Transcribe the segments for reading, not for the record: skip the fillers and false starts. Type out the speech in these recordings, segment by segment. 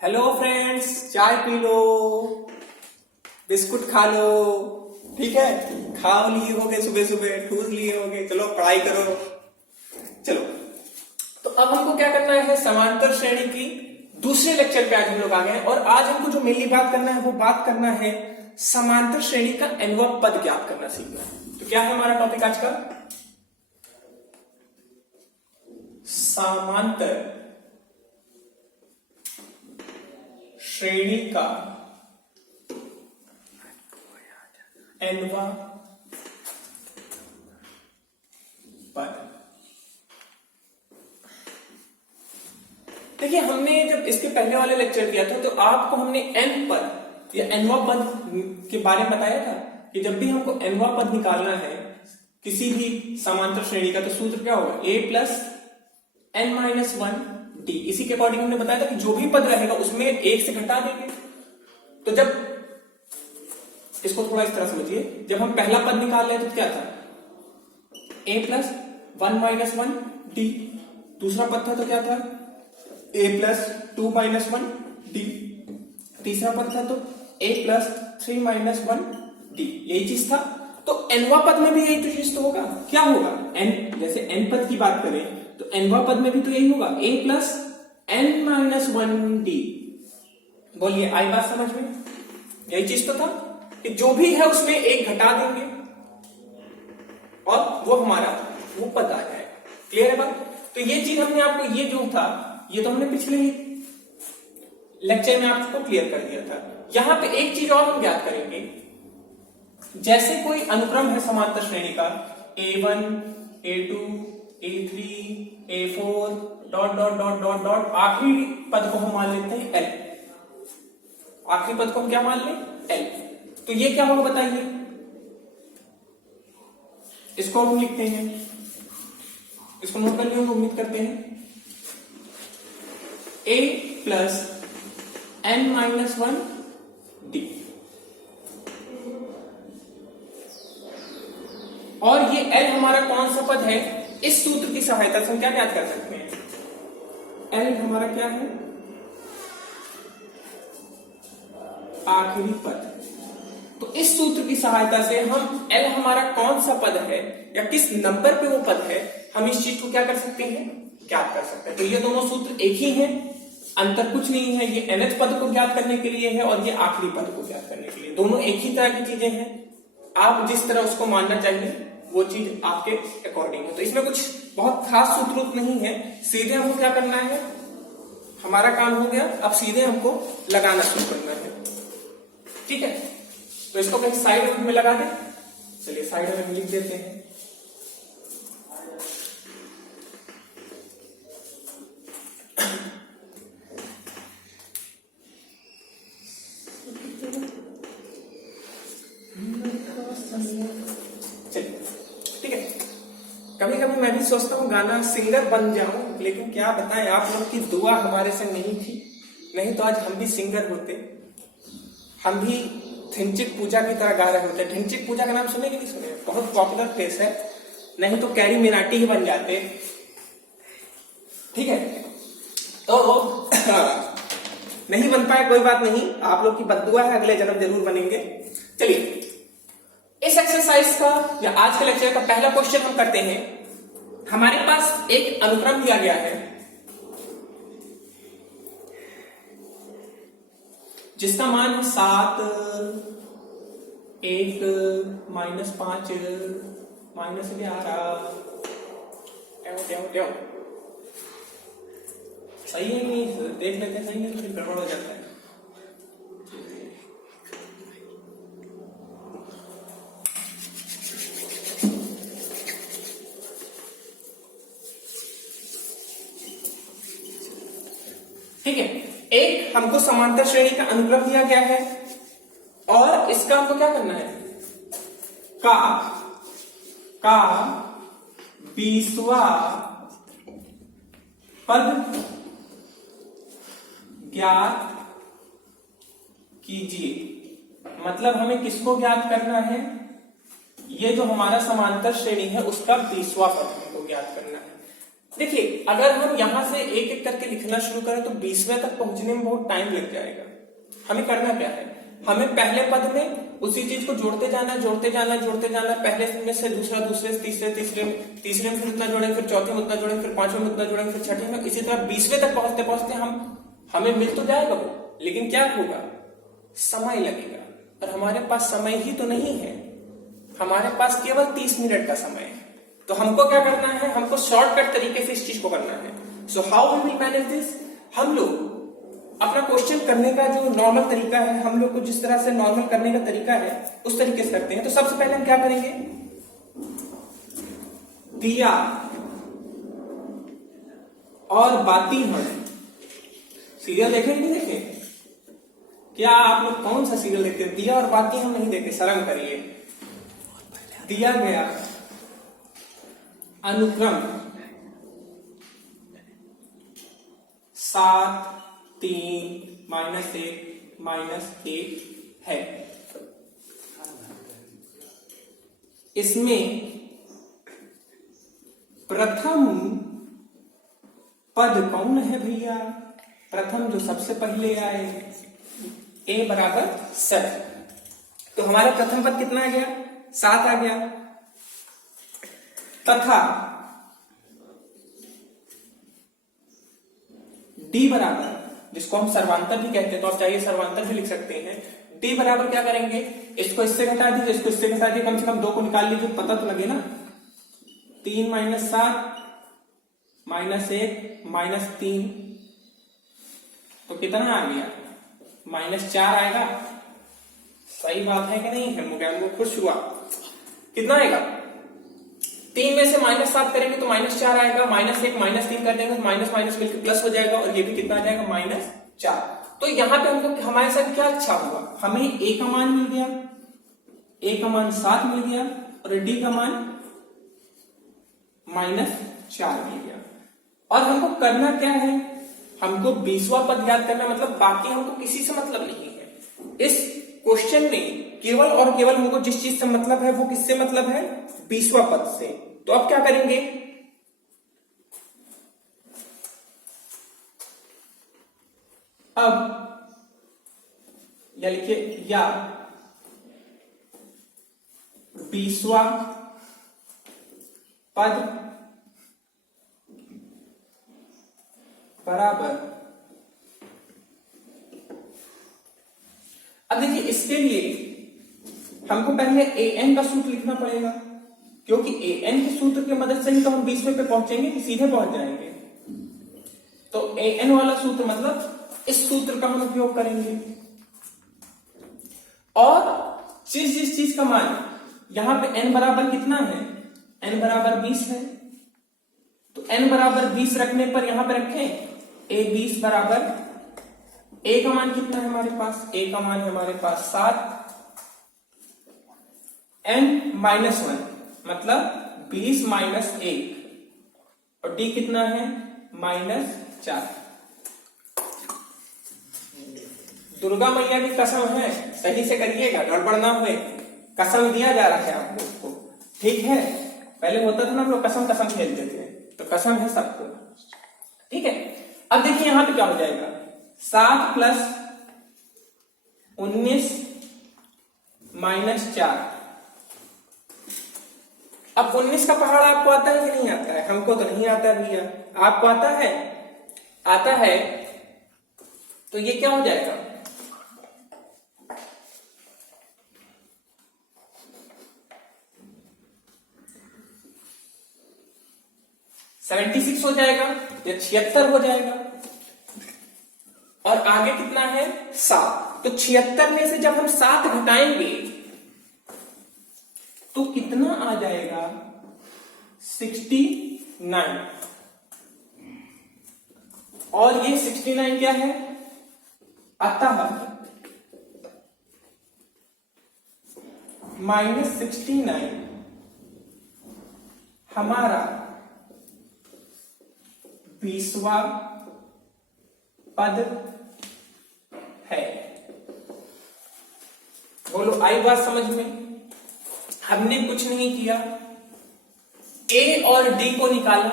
Hello friends, चाय P low, biscuit खा लो, ठीक है। खाओ लिए होगे, सुबह सुबह ठूस लिए होगे, चलो पढ़ाई करो। चलो, तो अब हमको क्या करना है, समांतर श्रेणी की दूसरे लेक्चर पे आज हम लोग आ गए हैं। और आज हमको जो मेनली बात करना है वो बात करना है समांतर श्रेणी का nवां पद ज्ञात करना सीखना है। तो क्या है हमारा टॉपिक आज का? समांतर श्रेणी का nवां पद। देखिए, हमने जब इसके पहले वाले लेक्चर दिया था तो आपको हमने n पद या nवां पद के बारे में बताया था कि जब भी हमको nवां पद निकालना है किसी भी समांतर श्रेणी का तो सूत्र क्या होगा, a plus n minus one D. इसी के अकॉर्डिंग हमने बताया था कि जो भी पद रहेगा उसमें एक से घटा देंगे। तो जब इसको थोड़ा इस तरह समझिए, जब हम पहला पद निकाल रहे तो क्या था, a plus one minus one D. दूसरा पद था तो क्या था, a plus two minus one D. तीसरा पद था तो a plus three minus one D. यही चीज था। तो nवां पद में भी यही तो चीज तो होगा। क्या होगा, n, जैसे n पद की बात करें तो nवां पद में भी तो यही होगा, a plus n minus one D. बोलिए, आई बात समझ में? यही चीज तो था कि जो भी है उसमें एक घटा देंगे और वो हमारा वो पद आ जाएगा। क्लियर है बात? तो ये चीज हमने आपको, ये जो था ये तो हमने पिछले ही लेक्चर में आपको क्लियर कर दिया था। यहां पे एक चीज और हम ज्ञात करेंगे। जैसे कोई अनुक्रम है समांतर श्रेणी का, a1, a2, a3, a4 dot dot dot dot dot, आखिरी पद को हम मान लेते हैं l। आखिरी पद को हम क्या मान लें, l। तो ये क्या होगा बताइए, इसको हम लिखते हैं, इसको नोट कर लिया, उम्मीद करते हैं। a plus n minus one D. और ये l हमारा कौन सा पद है, इस सूत्र की सहायता से हम क्या ज्ञात कर सकते हैं, l हमारा क्या है, आखिरी पद। तो इस सूत्र की सहायता से हम l हमारा कौन सा पद है या किस नंबर पे वो पद है, हम इस चीज को क्या कर सकते हैं, ज्ञात कर सकते हैं। तो ये दोनों सूत्र एक ही हैं, अंतर कुछ नहीं है। ये nth पद को ज्ञात करने के लिए है और ये आखिरी पद को ज्ञात करने के लिए, दोनों एक ही तरह की चीजें हैं। आप जिस तरह उसको मानना चाहिए वो चीज आपके अकॉर्डिंग है। तो इसमें कुछ बहुत खास सूत्र नहीं है, सीधे हमको क्या करना है, हमारा काम हो गया, अब सीधे हमको लगाना शुरू करना है। ठीक है, तो इसको कहीं साइड में लगा दें। चलिए साइड में लिख देते हैं। चलिए, ठीक है। कभी कभी मैं भी सोचता हूँ गाना सिंगर बन जाऊं, लेकिन क्या बताएं, आप लोग की दुआ हमारे संग नहीं थी, नहीं तो आज हम भी सिंगर होते, हम भी ढिंचिक पूजा की तरह गा रहे होते। ढिंचिक पूजा का नाम सुने कि नहीं सुने, बहुत पॉपुलर फेस है, नहीं तो कैरी मिनाटी ही बन जाते। ठीक है, तो नहीं बन पाए कोई बात नहीं, आप लोग की बद्दुआ है, अगले जन्म जरूर बनेंगे। चलिए, इस एक्सरसाइज का या आज के लेक्चर का पहला क्वेश्चन हम करते हैं। हमारे पास एक अनुक्रम दिया गया है जिसका मान है 7, 1, माइनस 5, माइनस 11। सही है नहीं, देख लेते हैं, सही है तो फिर गड़बड़ हो जाता है। ठीक है, एक हमको समांतर श्रेणी का अनुक्रम दिया गया है और इसका हमको क्या करना है, का 20वां पद ज्ञात कीजिए। मतलब हमें किसको ज्ञात करना है, ये जो हमारा समांतर श्रेणी है उसका 20वां पद हमको ज्ञात करना है। देखिए अगर हम यहां से एक एक करके लिखना शुरू करें तो 20वें तक पहुंचने में बहुत टाइम लग जाएगा। हमें करना क्या है, हमें पहले पद में उसी चीज को जोड़ते जाना जोड़ते जाना जोड़ते जाना, पहले में से दूसरा, दूसरे से तीसरे, तीसरे में फिर उतना जोड़ेंगे, फिर चौथे में उतना जोड़ेंगे, फिर पांचवें में उतना जोड़ेंगे, फिर छठे में, इसी तरह 20वें तक पहुंचते पहुंचते हमें मिल तो जाएगा वो, लेकिन क्या होगा, समय लगेगा। और हमारे पास समय ही तो नहीं है, हमारे पास केवल 30 मिनट का समय है। तो हमको क्या करना है, हमको शॉर्टकट तरीके से इस चीज को करना है। So how will we manage this, हम लोग अपना क्वेश्चन करने का जो नॉर्मल तरीका है, हम लोग को जिस तरह से नॉर्मल करने का तरीका है उस तरीके से करते हैं। तो सबसे पहले हम क्या करेंगे, दिया और बाती हम सीरियल देखे नहीं देखे, क्या आप लोग कौन सा सीरियल देखते हैं, दिया और बाती हम नहीं देखे, शर्म करिए। दिया गया अनुक्रम 7 3 -1 -1 है। इसमें प्रथम पद कौन है भैया, प्रथम जो सबसे पहले आए, a बराबर 7। तो हमारा प्रथम पद कितना आ गया, 7 आ गया। तथा d बराबर, जिसको हम सर्वांतर भी कहते हैं, तो आप चाहिए सर्वांतर भी लिख सकते हैं। d बराबर क्या करेंगे, इसको इससे घटा दीजिए, इसको इससे घटा दीजिए, कम से कम 2 को निकाल लीजिए, पता तो लगे ना। 3 - 7 -1 -3 तो कितना आ गया, -4 आएगा। सही बात है कि नहीं, हम खुश हुआ। कितना आएगा, 3 में से -7 करेंगे तो -4 आएगा, -1 -3 कर देंगे तो माइनस माइनस मिलकर प्लस हो जाएगा, और ये भी कितना आ जाएगा, -4। तो यहाँ पे हमको हमारे साथ क्या अच्छा हुआ, हमें a का मान मिल गया, a का मान 7 मिल गया, और d का मान -4 मिल गया। और हमको करना क्या है, हमको 20वां पद याद करना, मतलब बाकी हमको किसी से मतलब नहीं है। इस क्वेश्चन में केवल और केवल हमको जिस चीज से मतलब है वो किससे मतलब है, 20वां पद से। तो अब क्या करेंगे, अब या लिखिए, या 20वां पद बराबर, अब देखिए इसके लिए हमको पहले an का सूत्र लिखना पड़ेगा, क्योंकि an के सूत्र की मदद से ही तो हम 20वें पे पहुंचेंगे कि सीधे पहुंच जाएंगे। तो an वाला सूत्र मतलब इस सूत्र का हम उपयोग करेंगे। और जिस चीज का मान यहां पे n बराबर कितना है, n बराबर 20 है, तो n बराबर 20 रखने पर यहां पे रखें a 20 बराबर, a का मान कितना है हमारे पास, a का मान है हमारे पास 7, n -1 मतलब 20 - 1, और d कितना है, -4। दुर्गा मैया की कसम है, सही से करिएगा, गड़बड़ ना हुए, कसम दिया जा रहा है आप लोग को, ठीक है। पहले होता था ना हम लोग कसम कसम खेलते थे, तो कसम है सबको, ठीक है। अब देखिए यहां पे क्या हो जाएगा, 7 + 19 - 4। अब 19 का पहाड़ आपको आता है कि नहीं आता है, हमको तो नहीं आता भैया, आपको आता है, आता है। तो ये क्या हो जाएगा, 76 हो जाएगा या 76 हो जाएगा, और आगे कितना है, 7। तो 76 में से जब हम 7 घटाएंगे तो कितना आ जाएगा, 69। और ये 69 क्या है, अतः -69 हमारा 20वां पद है। बोलो आई बात समझ में, हमने कुछ नहीं किया, a और d को निकाला,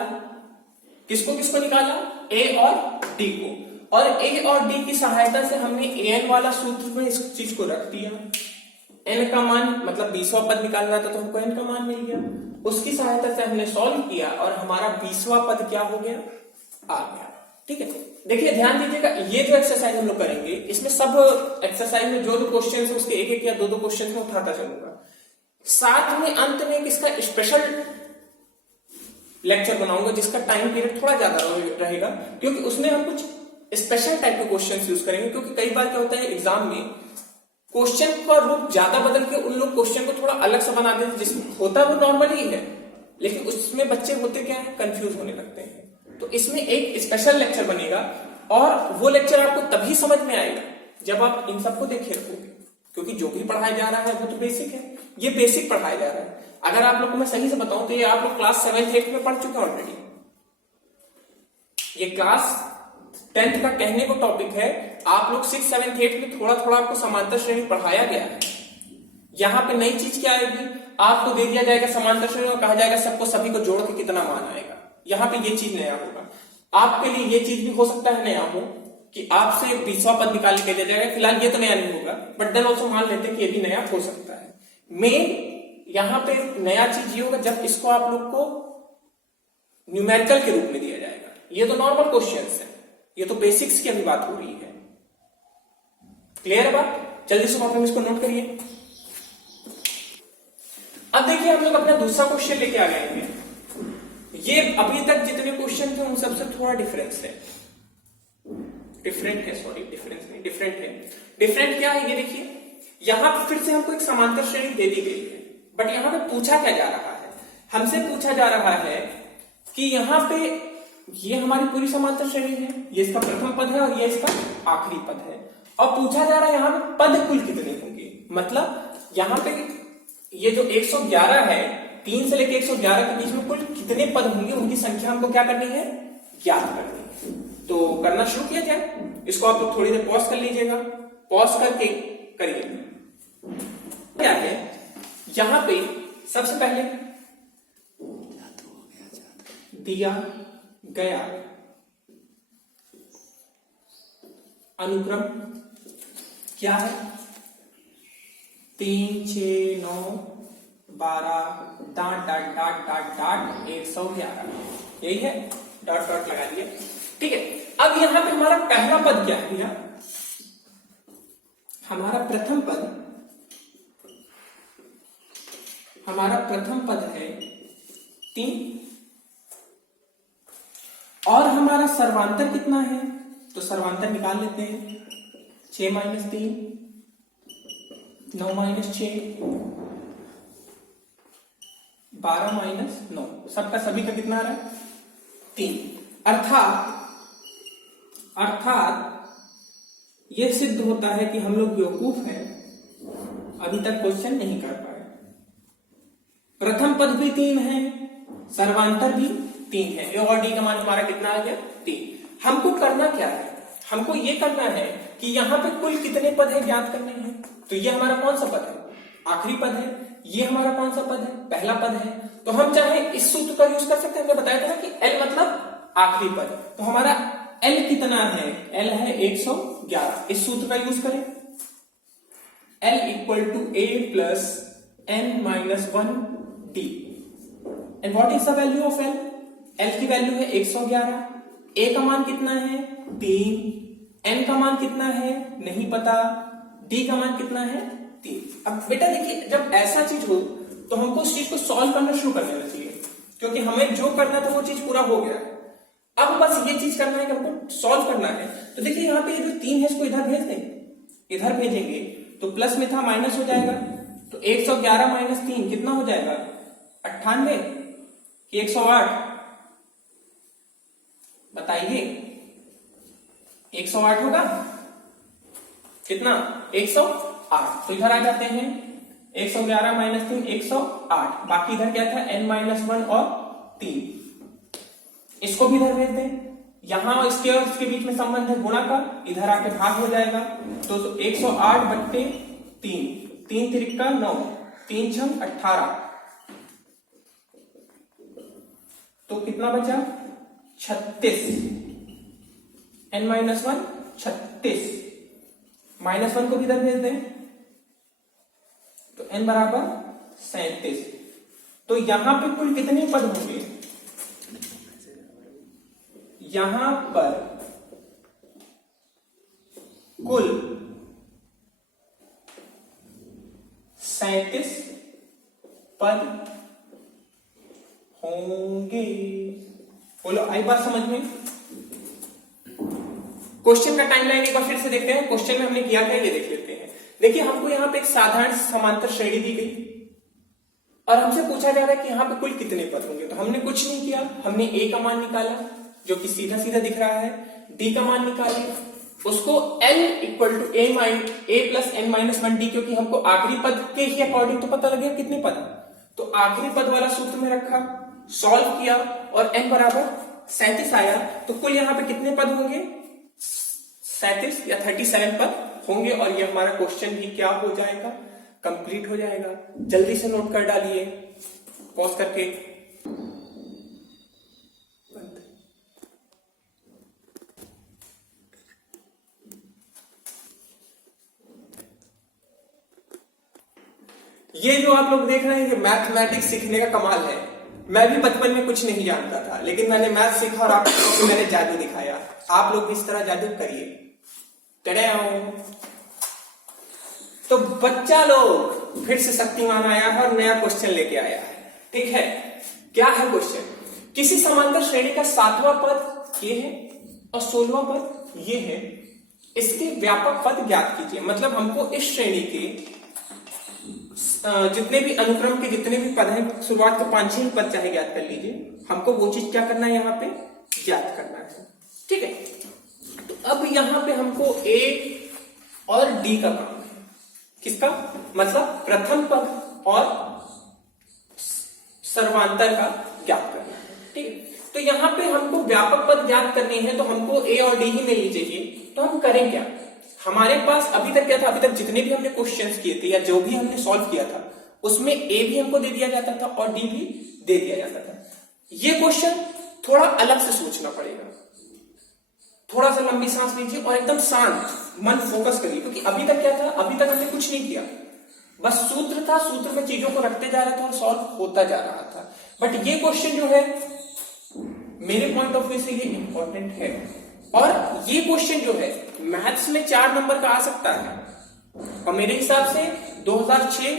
किसको किसको निकाला, ए और डी को, और ए और डी की सहायता से हमने एन वाला सूत्र में इस चीज को रख दिया। एन का मान मतलब 20वां पद निकालना था तो हमको एन का मान मिल गया, उसकी सहायता से हमने सॉल्व किया और हमारा 20वां पद क्या हो गया, आ गया। ठीक है, देखिए ध्यान दीजिएगा, ये जो एक्सरसाइज हम लोग करेंगे इसमें सब एक्सरसाइज में जो क्वेश्चन है उसके एक एक या दो क्वेश्चन में उठाता चलूंगा। साथ में अंत में इसका स्पेशल लेक्चर बनाऊंगा जिसका टाइम पीरियड थोड़ा ज्यादा रहेगा, क्योंकि उसमें हम कुछ स्पेशल टाइप के क्वेश्चन यूज करेंगे। क्योंकि कई बार क्या होता है एग्जाम में क्वेश्चन का रूप ज्यादा बदल के उन लोग क्वेश्चन को थोड़ा अलग सा बना देते, जिसमें होता वो नॉर्मल ही है, लेकिन उसमें बच्चे होते क्या है, कंफ्यूज होने लगते हैं। तो इसमें एक स्पेशल लेक्चर बनेगा और वो लेक्चर आपको तभी समझ में आएगा जब आप इन सबको देखे रखोगे, क्योंकि जो भी पढ़ाया जा रहा है वो तो बेसिक है, ये बेसिक पढ़ाया जा रहा है। अगर आप लोग को मैं सही से बताऊं तो ये आप लोग क्लास 7th 8th में पढ़ चुके हैं ऑलरेडी। ये क्लास 10th का कहने को टॉपिक है, आप लोग 6th 7th 8th में थोड़ा थोड़ा आपको समांतर श्रेणी पढ़ाया गया है। यहाँ पे नई चीज क्या आएगी, आपको दे दिया जाएगा समांतर श्रेणी और कहा जाएगा सबको सभी को जोड़ के कितना मान आएगा। यहाँ पे ये चीज नया होगा आपके लिए। ये चीज भी हो सकता है नया हो कि आपसे 20वां पद निकाल के दिया जाएगा, फिलहाल ये तो नया नहीं होगा, बट देन ऑल्सो मान लेते हैं कि ये भी नया हो सकता है। मेन यहाँ पे नया चीज ये होगा जब इसको आप लोग को न्यूमेरिकल के रूप में दिया जाएगा। ये तो नॉर्मल क्वेश्चंस है, ये तो बेसिक्स की अभी बात हो रही है। क्लियर है बात? जल्दी से कॉपी में इसको नोट करिए। अब देखिए हम लोग अपना दूसरा क्वेश्चन लेके आ गए हैं। ये अभी तक जितने क्वेश्चन थे उन सबसे थोड़ा डिफरेंस है, डिफरेंट है। डिफरेंट क्या है ये देखिए, यहां पर फिर से हमको एक समांतर श्रेणी दे दी गई है, बट यहां पे पूछा क्या जा रहा है, हमसे पूछा जा रहा है कि यहां पे ये हमारी पूरी समांतर श्रेणी है, ये इसका प्रथम पद है और ये इसका आखिरी पद है, और पूछा जा रहा है यहाँ पे पद कुल कितने होंगे। मतलब यहाँ पे ये जो 111 है, 3 से लेकर 111 के बीच में कुल कितने पद होंगे, उनकी संख्या हमको क्या करनी है, ज्ञात करनी है। तो करना शुरू किया जाए। इसको आप लोग थोड़ी देर पॉज कर लीजिएगा, पॉज करके करिए। क्या है यहां पे सबसे पहले दिया गया अनुक्रम क्या है, 3 6 9 12 dot dot dot dot dot 111, यही है, डॉट डॉट लगा दिया। ठीक है, अब यहां पे हमारा पहला पद क्या है भैया, हमारा प्रथम पद है 3 और हमारा सर्वांतर कितना है, तो सर्वांतर निकाल लेते हैं। 6 - 3 9 - 6 12 - 9, सबका सभी का कितना आ रहा है, 3। अर्थात यह सिद्ध होता है कि हम लोग बेवकूफ हैं, अभी तक क्वेश्चन नहीं कर पाए। प्रथम पद भी 3 है, सर्वांतर भी 3 है, ए और डी का मान हमारा कितना आ गया, 3। हमको करना क्या है, हमको ये करना है कि यहाँ पे कुल कितने पद है ज्ञात करने हैं। तो ये हमारा कौन सा पद है, आखिरी पद है, ये हमारा कौन सा पद है, पहला पद है। तो हम चाहे इस सूत्र का यूज कर सकते हैं, हमने बताया था ना कि एल मतलब आखिरी पद, तो हमारा एल कितना है, एल है 111, इस सूत्र का यूज करें, L = a + n - 1 d। And what is the value of L, L की वैल्यू है 111, ए का मान कितना है 3, एन का मान कितना है नहीं पता, डी का मान कितना है 3। अब बेटा देखिए जब ऐसा चीज हो तो हमको उस चीज को सॉल्व करना शुरू कर देना चाहिए, क्योंकि हमें जो करना था वो चीज पूरा हो गया। अब बस ये चीज करना है कि हमको सॉल्व करना है। तो देखिए यहाँ पे ये जो 3 है इसको इधर भेज दें, इधर भेजेंगे तो प्लस में था माइनस हो जाएगा, तो 111 - 3 कितना हो जाएगा, 98 कि 108, बताइए 108 होगा कितना, 108। तो इधर आ जाते हैं, 111 - 3 108, बाकी इधर क्या था n - 1 और 3, इसको भी इधर भेज दें। यहां इसके और इसके बीच में संबंध है गुणा का, इधर आके भाग हो जाएगा, तो 108/3, 3 त्रिका 9, 3 छंग 18, तो कितना बचा 36, n-1 36, -1 को भी इधर भेज दें तो n बराबर 37। तो यहां पे कुल कितने पद होंगे? यहां पर कुल 37 पद होंगे। बोलो आई बात समझ में? क्वेश्चन का टाइमलाइन एक बार फिर से देखते हैं। क्वेश्चन में हमने किया क्या ये देख लेते हैं। देखिए हमको यहां पे एक साधारण समांतर श्रेणी दी गई और हमसे पूछा जा रहा है कि यहाँ पे कुल कितने पद होंगे। तो हमने कुछ नहीं किया, हमने a का मान निकाला जो कि सीधा सीधा दिख रहा है, d का मान निकाले, उसको l equal to a plus n-1d, क्योंकि हमको आखिरी पद के ही अकॉर्डिंग तो पता लगे कितने पद, तो आखिरी पद वाला सूत्र में रखा, सॉल्व किया और n बराबर 37 आया। तो कुल यहाँ पे कितने पद होंगे? 37 या 37 पद होंगे और ये हमारा क्वेश्चन भी क्या हो जाएगा? कंप्लीट हो जाएगा। जल्दी से नोट कर डालिए पॉज करके। ये जो आप लोग देख रहे हैं ये मैथमेटिक्स सीखने का कमाल है। मैं भी बचपन में कुछ नहीं जानता था, लेकिन मैंने मैथ सीखा और आप लोगों को मैंने जादू दिखाया। आप लोग भी इस तरह जादू करिए। तो बच्चा लोग फिर से शक्तिमान आया है और नया क्वेश्चन लेके आया है। ठीक है, क्या है क्वेश्चन? किसी समांतर श्रेणी का 7वां पद ये है और 16वां पद ये है, इसके व्यापक पद ज्ञात कीजिए। मतलब हमको इस श्रेणी के जितने भी अनुक्रम के जितने भी पद हैं, शुरुआत के 5-6 पद चाहे ज्ञात कर लीजिए, हमको वो चीज क्या करना है? यहाँ पे ज्ञात करना है। ठीक है, तो अब यहाँ पे हमको a और d का काम है। किसका? मतलब प्रथम पद और सर्वांतर का ज्ञात करना है। ठीक है, तो यहाँ पे हमको व्यापक पद ज्ञात करनी है, तो हमको a और d ही मिलनी चाहिए। तो हम करें क्या? हमारे पास अभी तक क्या था? अभी तक जितने भी हमने क्वेश्चंस किए थे या जो भी हमने सॉल्व किया था उसमें a भी हमको दे दिया जाता था और d भी दे दिया जाता था। ये क्वेश्चन थोड़ा अलग से सोचना पड़ेगा। थोड़ा सा लंबी सांस लीजिए और एकदम शांत मन फोकस करिए, क्योंकि अभी तक क्या था? अभी तक हमने कुछ नहीं किया, बस सूत्र था, सूत्र में चीजों को रखते जा रहा था और सॉल्व होता जा रहा था। बट ये क्वेश्चन जो है मेरे पॉइंट ऑफ व्यू से ये इंपॉर्टेंट है और ये क्वेश्चन जो है मैथ्स में 4 नंबर का आ सकता है। और मेरे हिसाब से 2006,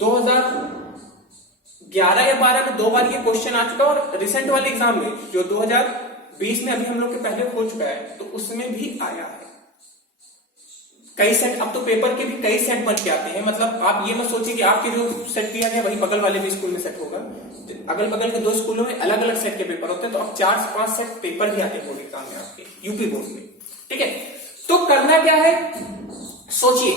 2011 या 12 में 2 बार ये क्वेश्चन आ चुका और रिसेंट वाले एग्जाम में जो 2020 में अभी हम लोग के पहले हो चुका है तो उसमें भी आया है। कई सेट, अब तो पेपर के भी कई सेट बन के आते हैं। मतलब आप ये मत सोचिए कि आपके जो सेट दिया गया वही बगल वाले भी स्कूल में सेट होगा। अगल बगल के 2 स्कूलों में अलग अलग सेट के पेपर होते हैं, तो अब 4 से 5 सेट पेपर भी आते होंगे एग्जाम में आपके यूपी बोर्ड में। ठीक है, तो करना क्या है? सोचिए।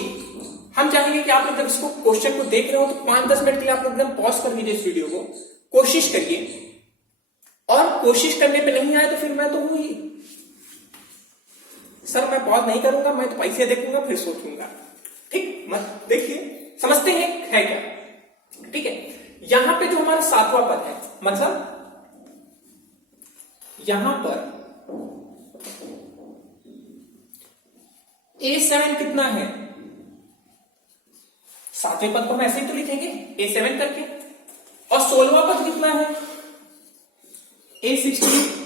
हम चाहेंगे कि आप लोग जब इसको क्वेश्चन को देख रहे हो तो 5-10 मिनट के लिए आप लोग एकदम पॉज कर दीजिए इस वीडियो को, कोशिश करिए। और कोशिश करने पे नहीं आया तो फिर मैं तो हूं ही सर, मैं पॉज नहीं करूंगा, मैं तो पैसे देखूंगा फिर सोचूंगा। ठीक, मत देखिए, समझते हैं है क्या? ठीक है, यहां पे जो हमारा 7वां पद है, मतलब यहां पर A7 कितना है? 7वें पद को हम ऐसे ही तो लिखेंगे A7 करके। और 16वां पद कितना है? A16।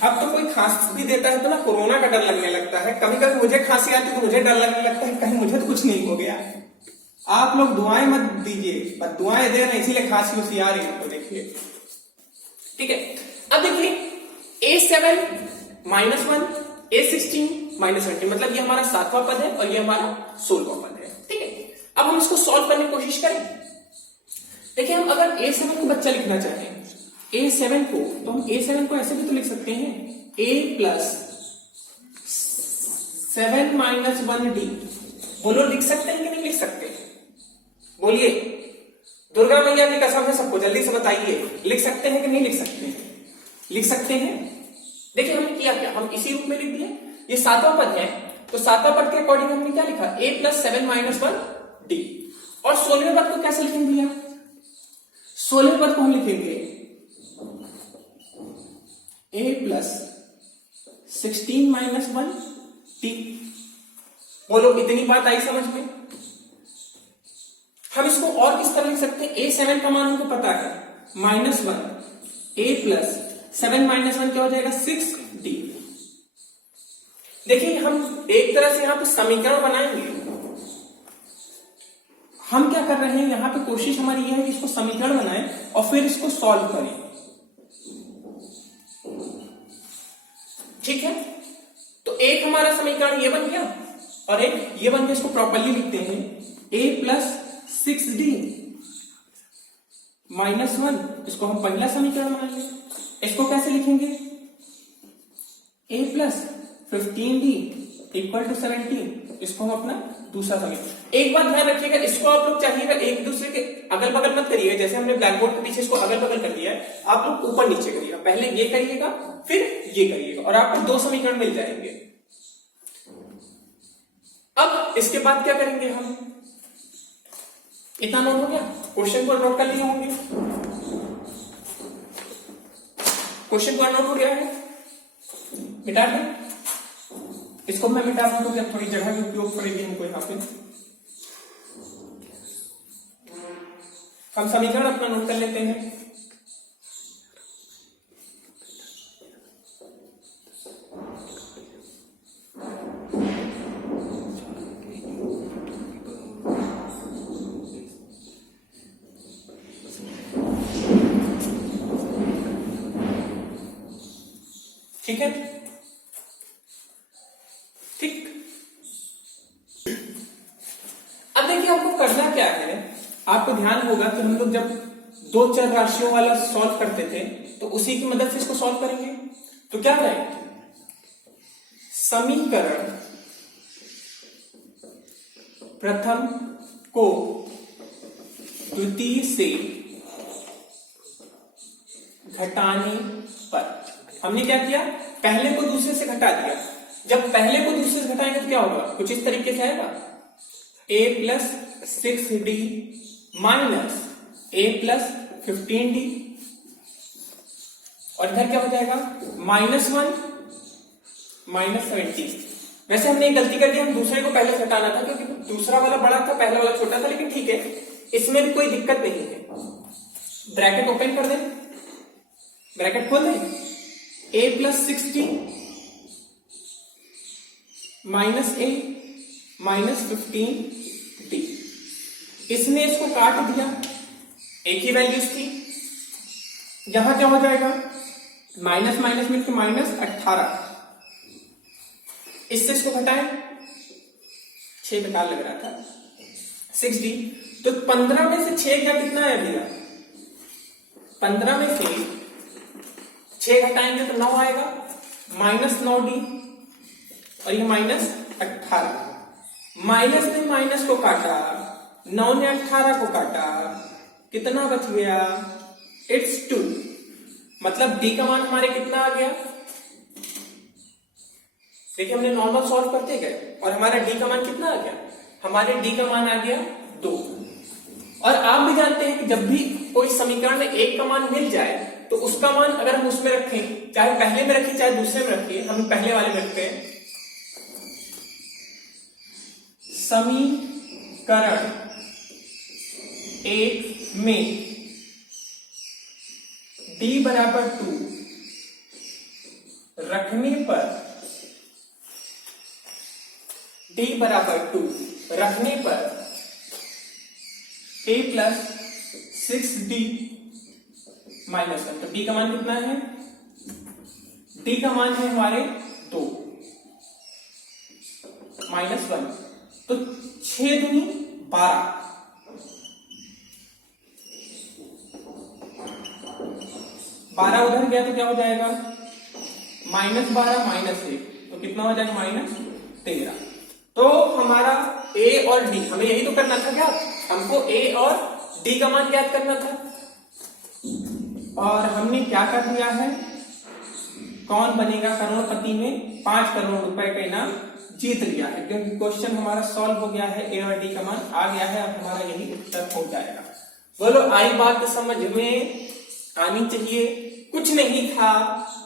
अब तो कोई खांसी भी देता है तो ना कोरोना का डर लगने लगता है। कभी कभी मुझे खांसी आती है तो मुझे डर लगने लगता है कहीं मुझे तो कुछ नहीं हो गया। आप लोग दुआएं मत दीजिए, बस दुआएं दे रहे इसीलिए खांसी उसी आ रही है। तो देखिए, ठीक है, अब देखिए A7 -1, A16 -20, मतलब ये हमारा 7वां पद है और ये हमारा 16वां पद है। ठीक है, अब हम इसको सॉल्व करने की कोशिश करें। देखिए, हम अगर A7 को बच्चा लिखना चाहें, A7 को, तो हम A7 को ऐसे भी तो लिख सकते हैं A प्लस 7 - 1D। बोलो, लिख सकते हैं कि नहीं लिख सकते? बोलिए, दुर्गा मैया की कसम है, सबको जल्दी से बताइए, लिख सकते हैं कि नहीं लिख सकते हैं? लिख सकते हैं। देखिए हमने किया क्या, हम इसी रूप में लिख दिए। ये 7वां पद है तो 7वां पद के अकॉर्डिंग हमने क्या लिखा? A plus 7 - 1D। और 16वें पद को कैसे लिखेंगे भैया? 16 पद को हम लिखेंगे a प्लस 16 माइनस 1 t। बोलो इतनी बात आई समझ में? हम इसको और किस तरह लिख सकते हैं? a7 का मान हमको पता है -1, a प्लस 7 माइनस 1 क्या हो जाएगा 6d। देखिए हम एक तरह से यहां पे समीकरण बनाएंगे। हम क्या कर रहे हैं यहां पे, कोशिश हमारी यह है कि इसको समीकरण बनाएं और फिर इसको सॉल्व करें। ठीक है, तो एक हमारा समीकरण ये बन गया और एक ये बन गया। इसको प्रॉपर्ली लिखते हैं a प्लस 6d माइनस 1, इसको हम पहला समीकरण मानेंगे। इसको कैसे लिखेंगे? a plus 15d equal to 17, इसको हम अपना दूसरा समीकरण। एक बात ध्यान रखिएगा, इसको आप लोग चाहिएगा एक दूसरे के अगल बगल मत करिएगा। जैसे हमने ब्लैक बोर्ड के पीछे इसको अगल बगल कर दिया है, आप लोग ऊपर नीचे करिएगा। पहले ये करिएगा फिर ये करिएगा और आपको दो समीकरण मिल जाएंगे। अब इसके बाद क्या करेंगे हम? इतना नोट हो गया? क्वेश्चन को नोट कर लिए होंगे। क्वेश्चन को नोट हो गया है, मिटा दें इसको। मैं मिटा दूं तो क्या थोड़ी जगह की उपयोग पड़ेगी हमको यहाँ पे। हम समीकरण अपना नोट कर लेते हैं। ठीक है, ठीक। अब देखिए आपको करना क्या है। आपको ध्यान होगा कि हम लोग जब दो चर राशियों वाला सॉल्व करते थे तो उसी की मदद से इसको सॉल्व करेंगे। तो क्या करेंगे? समीकरण प्रथम को द्वितीय से घटाने पर हमने क्या किया? पहले को दूसरे से घटा दिया। जब पहले को दूसरे से घटाएंगे तो क्या होगा? कुछ इस तरीके से आएगा a plus 6d minus a plus 15d और इधर क्या हो जाएगा? -1 माइनस 17। वैसे हमने एक गलती कर दी, हम दूसरे को पहले से घटाना था क्योंकि दूसरा वाला बड़ा था, पहला वाला छोटा था। लेकिन ठीक है, इसमें भी कोई दिक्कत नहीं है। ब्रैकेट ओपन कर दें, ब्रैकेट खोल दें। a plus 6d minus a minus 15d। इसने इसको काट दिया, एक ही वैल्यूज थी। यहां क्या हो जाएगा? माइनस माइनस में माइनस 18। इससे इसको घटाएं, 6 बेकार लग रहा था 6d। तो 15 में से 6 क्या कितना है भैया? 15 में से 6 घटाएंगे तो 9 आएगा, -9d और ये -18। माइनस ने माइनस को काटा, 9 ने 18 को काटा, कितना बच गया? It's 2। मतलब d का मान हमारे कितना आ गया? देखिए हमने नॉर्मल सॉल्व करते गए और हमारा d का मान कितना आ गया? हमारे d का मान आ गया 2। और आप भी जानते हैं कि जब भी कोई समीकरण में एक का मान मिल जाए तो उसका मान अगर हम उसमें रखें, चाहे पहले में रखें चाहे दूसरे में रखें, हम पहले वाले में रखते हैं। समीकरण एक में d बराबर 2 रखने पर, d बराबर 2 रखने पर a प्लस 6d माइनस 1। तो d का मान कितना है? d का मान है हमारे 2 माइनस 1। तो 6 दूनी 12, 12 उधर गया तो क्या हो जाएगा? -12 माइनस 1, तो कितना हो जाएगा? -13। तो हमारा a और d, हमें यही तो करना था क्या? हमको a और d का मान ज्ञात करना था और हमने क्या कर दिया है? कौन बनेगा करोड़पति में 5 करोड़ रुपए का इनाम जीत लिया है, क्योंकि क्वेश्चन हमारा सॉल्व हो गया है। a और d का मान आ गया है, अब हमारा यही उत्तर हो जाएगा। बोलो आई बात समझ में आनी चाहिए। कुछ नहीं था,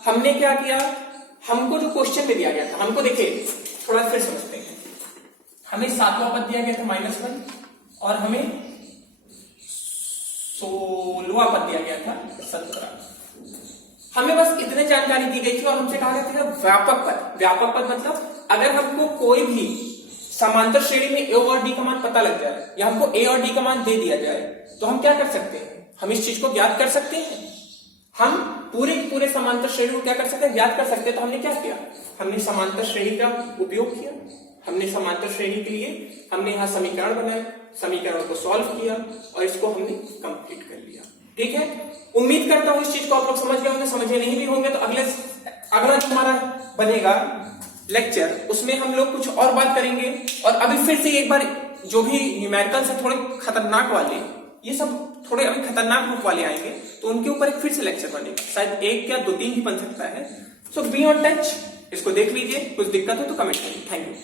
हमने क्या किया, हमको जो क्वेश्चन में दिया गया था, हमको देखिए थोड़ा फिर समझते हैं। हमें 7वां पद दिया गया था -1 और हमें 16वां पद दिया गया था 17। हमें बस इतने जानकारी दी गई थी और हमसे कहा गया था व्यापक पद। व्यापक पद मतलब अगर हमको कोई भी समांतर श्रेणी में ए और डी का मान पता लग जाए या हमको ए और डी का मान दे दिया जाए तो हम क्या कर सकते हैं, हम इस चीज को ज्ञात कर सकते हैं। हम पूरे समांतर श्रेणी को क्या कर सकते हैं, ज्ञात कर सकते हैं। तो हमने क्या किया, हमने समांतर श्रेणी का उपयोग किया। हमने समांतर श्रेणी के लिए हमने यहाँ समीकरण बनाए, समीकरण को सॉल्व किया और इसको हमने कंप्लीट कर लिया। ठीक है, उम्मीद करता हूं इस चीज को आप लोग समझ गए होंगे। समझे नहीं भी होंगे तो अगला जो हमारा बनेगा लेक्चर उसमें हम लोग कुछ और बात करेंगे। और अभी फिर से एक बार जो भी न्यूमेरिकल्स है थोड़े खतरनाक वाले, ये सब थोड़े अभी खतरनाक रूप वाले आएंगे तो उनके ऊपर एक फिर से लेक्चर बनेगा, शायद 1 या 2-3 भी बन सकता है। सो बी ऑन टच, इसको देख लीजिए, कुछ दिक्कत हो तो कमेंट करिए। Thank you.